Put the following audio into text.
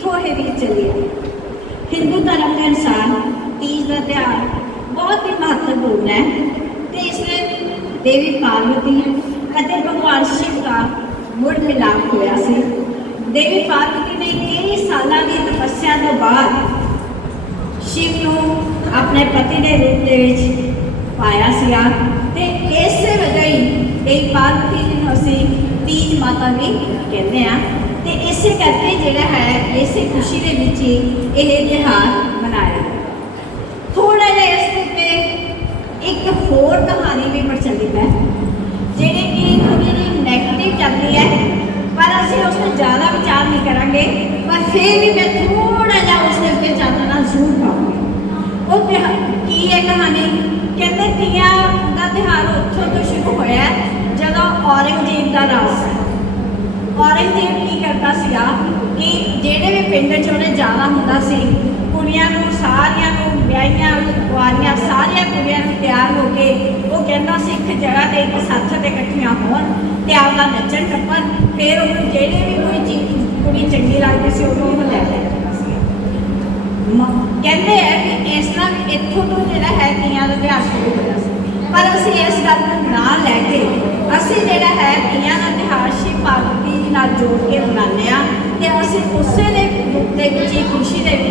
ਚੱਲੀ ਹੈ ਹਿੰਦੂ ਧਰਮ ਦੇ ਅਨੁਸਾਰ ਤੀਜ ਦਾ ਤਿਉਹਾਰ ਬਹੁਤ ਹੀ ਮਹੱਤਵਪੂਰਨ ਹੈ ਤੇ ਇਸ ਵਿੱਚ ਦੇਵੀ ਪਾਰਵਤੀ ਅਤੇ ਭਗਵਾਨ ਸ਼ਿਵ ਦਾ ਮੁੜ ਮਿਲਾਪ ਹੋਇਆ ਸੀ। ਦੇਵੀ ਪਾਰਵਤੀ ਨੇ ਕਈ ਸਾਲਾਂ ਦੀ ਤਪੱਸਿਆ ਤੋਂ ਬਾਅਦ ਸ਼ਿਵ ਨੂੰ ਆਪਣੇ ਪਤੀ ਦੇ ਰੂਪ ਦੇ ਵਿੱਚ ਪਾਇਆ ਸੀਗਾ ਤੇ ਇਸੇ ਵਜ੍ਹਾ ਹੀ ਇਹ ਪਾਰਵਤੀ ਜੀ ਨੂੰ ਅਸੀਂ ਤੀਜ ਮਾਤਾ ਵੀ ਕਹਿੰਦੇ ਆ ਤੇ ਇਸੇ ਕਰਕੇ ਜਿਹੜਾ ਹੈ ਇਸੇ ਖੁਸ਼ੀ ਦੇ ਵਿੱਚ ਹੀ ਇਹ ਤਿਉਹਾਰ ਮਨਾਇਆ ਜਾਂਦਾ। ਥੋੜਾ ਜਿਹਾ ਇਸ ਦੇ ਉੱਤੇ ਇੱਕ ਹੋਰ ਕਹਾਣੀ ਵੀ ਪ੍ਰਚਲਿਤ ਹੈ, ਜਿਹੜੀ ਕਿ ਥੋੜੀ ਜਿਹੀ ਨੈਗੇਟਿਵ ਚੱਲਦੀ ਹੈ, ਪਰ ਅਸੀਂ ਉਸ ਤੇ ਜ਼ਿਆਦਾ ਵਿਚਾਰ ਨਹੀਂ ਕਰਾਂਗੇ, ਪਰ ਫਿਰ ਵੀ ਮੈਂ ਥੋੜਾ ਜਿਹਾ ਉਸ ਦੇ ਉੱਤੇ ਚਾਨਣਾ ਜ਼ਰੂਰ ਪਾਉਂਗੀ ਉਹ ਤਿਉਹਾਰ- ਕੀ ਹੈ ਕਹਾਣੀ? ਕਹਿੰਦੇ ਤੀਆਂ ਦਾ ਤਿਉਹਾਰ ਉੱਥੋਂ ਤੋਂ ਸ਼ੁਰੂ ਹੋਇਆ ਜਦੋਂ ਔਰੰਗਜ਼ੇਬ ਦਾ ਰਾਜ ਸੀ ਔਰੰਗਜ਼ੇਬ ਕੀ ਕਰਦਾ ਸੀਗਾ ਕਿ ਜਿਹੜੇ ਵੀ ਪਿੰਡ 'ਚ ਉਹਨੇ ਜਾਣਾ ਹੁੰਦਾ ਸੀ, ਕੁੜੀਆਂ ਨੂੰ, ਸਾਰੀਆਂ ਨੂੰ, ਵਿਆਹੀਆਂ, ਕੁਆਰੀਆਂ, ਸਾਰੀਆਂ ਕੁੜੀਆਂ ਨੂੰ ਤਿਆਰ ਹੋ ਕੇ ਉਹ ਕਹਿੰਦਾ ਸੀ, ਇੱਕ ਜਗ੍ਹਾ ਤੇ ਇੱਕ ਸੱਥ ਤੇ ਇਕੱਠੀਆਂ ਹੋਣ ਤੇ ਆਪਦਾ ਨੱਚਣ ਟੱਪਣ। ਫਿਰ ਉਹਨੂੰ ਜਿਹੜੇ ਵੀ ਕੋਈ ਚੀਜ਼ ਕੁੜੀ ਚੰਗੀ ਲੱਗਦੀ ਸੀ ਉਹਨੂੰ ਉਹ ਲੈ ਕੇ ਜਾਂਦਾ ਸੀ। ਕਹਿੰਦੇ ਆ ਕਿ ਇਸ ਤਰ੍ਹਾਂ ਵੀ ਇੱਥੋਂ ਤੋਂ ਜਿਹੜਾ ਹੈ ਤੀਆਂ ਦਾ ਤਿਉਹਾਰ ਸ਼ੁਰੂ ਹੋਇਆ ਸੀ। ਪਰ ਅਸੀਂ ਇਸ ਗੱਲ ਨੂੰ ਨਾ ਲੈ ਕੇ, ਅਸੀਂ ਜਿਹੜਾ ਹੈ ਤੀਆਂ ਦਾ ਇਤਿਹਾਸ ਸ਼ਿਵ ਪਾਰਵਤੀ ਜੀ ਨਾਲ ਜੋੜ ਕੇ ਮਨਾਉਂਦੇ ਆ ਤੇ ਅਸੀਂ ਉਸੇ ਦੇ ਰੂਪ